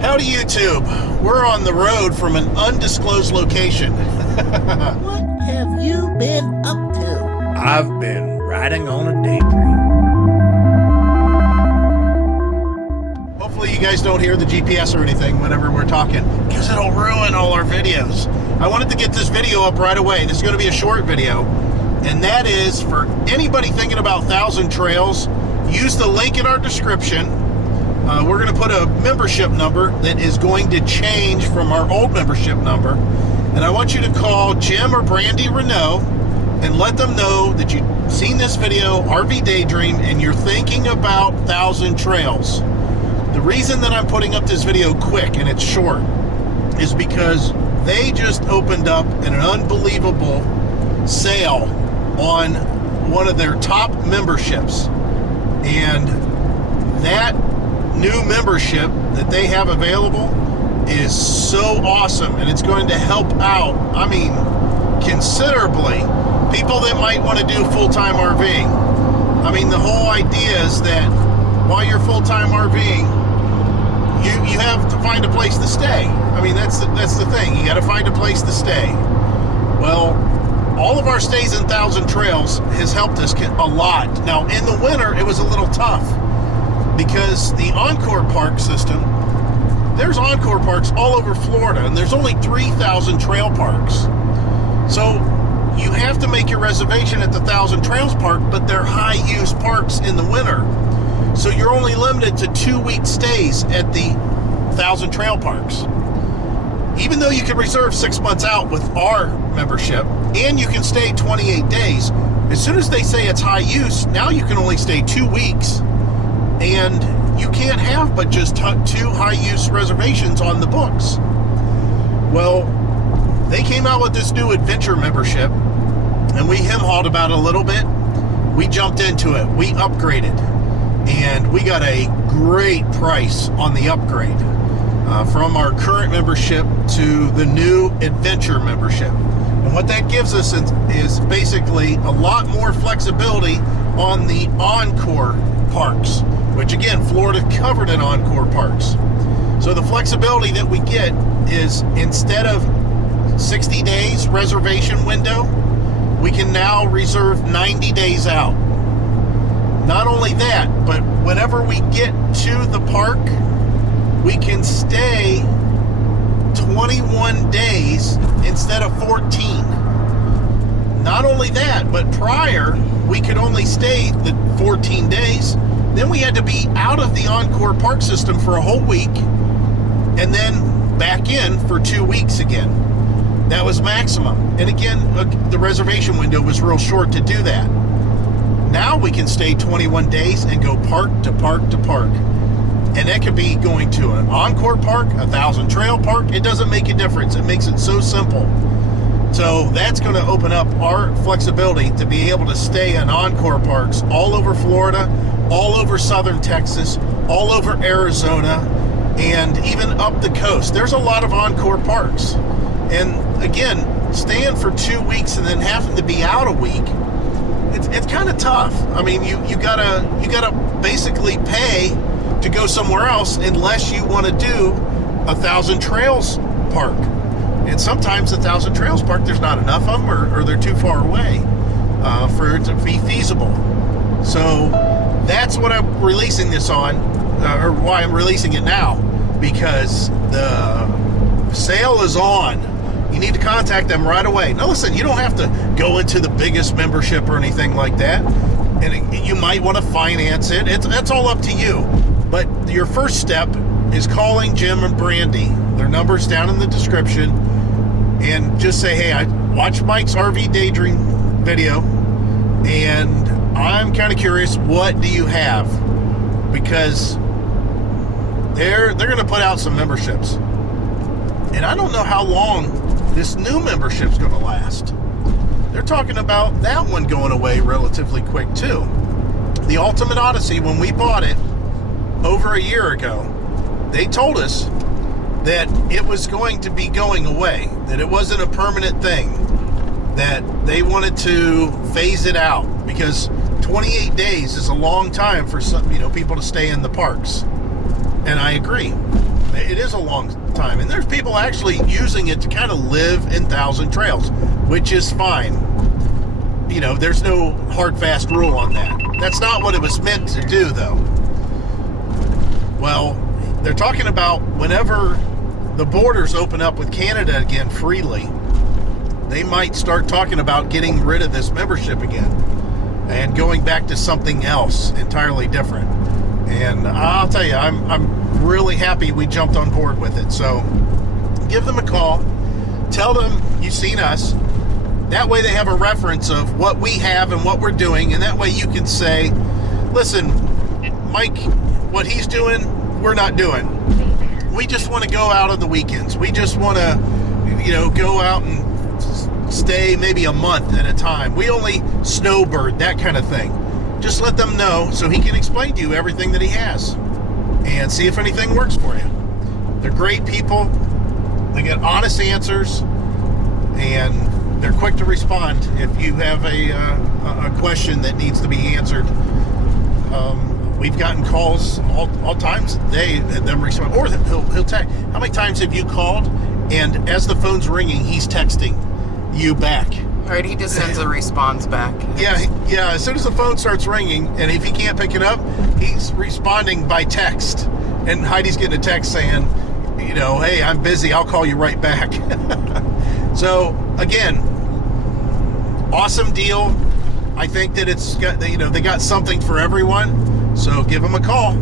Howdy YouTube. We're on the road from an undisclosed location. What have you been up to? I've been riding on a daydream. Hopefully you guys don't hear the GPS or anything whenever we're talking, because it'll ruin all our videos. I wanted to get this video up right away. This is going to be a short video, and that is for anybody thinking about 1,000 Trails. Use the link in our description. We're going to put a membership number that is going to change from our old membership number. And I want you to call Jim or Brandy Reneau and let them know that you've seen this video, RV Daydream, and you're thinking about 1,000 Trails. The reason that I'm putting up this video quick and it's short is because they just opened up an unbelievable sale on one of their top memberships. And that new membership that they have available is so awesome, and it's going to help out, I mean, considerably, people that might want to do full-time RVing. I mean, the whole idea is that while you're full-time RVing, you have to find a place to stay. I mean, that's the thing. You got to find a place to stay. Well, all of our stays in 1,000 Trails has helped us a lot. Now, in the winter, it was a little tough, because the Encore Park system, there's Encore Parks all over Florida, and there's only 3,000 trail parks. So you have to make your reservation at the 1,000 Trails Park, but they're high-use parks in the winter. So you're only limited to 2-week stays at the 1,000 Trail Parks. Even though you can reserve 6 months out with our membership, and you can stay 28 days, as soon as they say it's high use, now you can only stay 2 weeks. And you can't have but just 2 high-use reservations on the books. Well, they came out with this new adventure membership, and we hem-hawed about it a little bit. We jumped into it. We upgraded, and we got a great price on the upgrade from our current membership to the new adventure membership. And what that gives us is basically a lot more flexibility on the Encore parks, which again, Florida covered in Encore parks. So the flexibility that we get is, instead of 60 days reservation window, we can now reserve 90 days out. Not only that, but whenever we get to the park, we can stay 21 days instead of 14. Not only that, but prior, we could only stay the 14 days. Then we had to be out of the Encore Park system for a whole week, and then back in for 2 weeks again. That was maximum. And again, the reservation window was real short to do that. Now we can stay 21 days and go park to park to park. And that could be going to an Encore Park, a 1,000 Trail Park. It doesn't make a difference. It makes it so simple. So that's going to open up our flexibility to be able to stay in Encore Parks all over Florida, all over southern Texas, all over Arizona, and even up the coast. There's a lot of Encore Parks. And again, staying for 2 weeks and then having to be out a week, it's kind of tough. I mean, you gotta basically pay to go somewhere else unless you want to do a 1,000 Trails Park. And sometimes the 1,000 Trails Park, there's not enough of them, or they're too far away for it to be feasible. So that's what I'm releasing this on, or why I'm releasing it now, because the sale is on. You need to contact them right away. Now listen, you don't have to go into the biggest membership or anything like that, and you might want to finance it. That's all up to you. But your first step is calling Jim and Brandy. Their number's down in the description, and just say, hey, I watched Mike's RV Daydream video, and I'm kind of curious, what do you have? Because they're going to put out some memberships, and I don't know how long this new membership's going to last. They're talking about that one going away relatively quick too. The Ultimate Odyssey, when we bought it over a year ago, they told us that it was going to be going away, that it wasn't a permanent thing, that they wanted to phase it out, because 28 days is a long time for some, people to stay in the parks. And I agree. It is a long time. And there's people actually using it to kind of live in Thousand Trails, which is fine. You know, there's no hard, fast rule on that. That's not what it was meant to do, though. Well, they're talking about whenever the borders open up with Canada again freely, they might start talking about getting rid of this membership again and going back to something else entirely different. And I'll tell you, I'm really happy we jumped on board with it. So give them a call, tell them you've seen us. That way they have a reference of what we have and what we're doing, and that way you can say, listen, Mike, what he's doing, we're not doing. We just want to go out on the weekends. We just want to, you know, go out and stay maybe a month at a time. We only snowbird, that kind of thing. Just let them know so he can explain to you everything that he has and see if anything works for you. They're great people. They get honest answers, and they're quick to respond if you have a question that needs to be answered. We've gotten calls all times today, and them respond, or he'll text. How many times have you called, and as the phone's ringing, he's texting you back? Right, he just sends a response back. Yeah. As soon as the phone starts ringing, and if he can't pick it up, he's responding by text. And Heidi's getting a text saying, you know, hey, I'm busy. I'll call you right back. So again, awesome deal. I think that it's got, you know, they got something for everyone. So give them a call.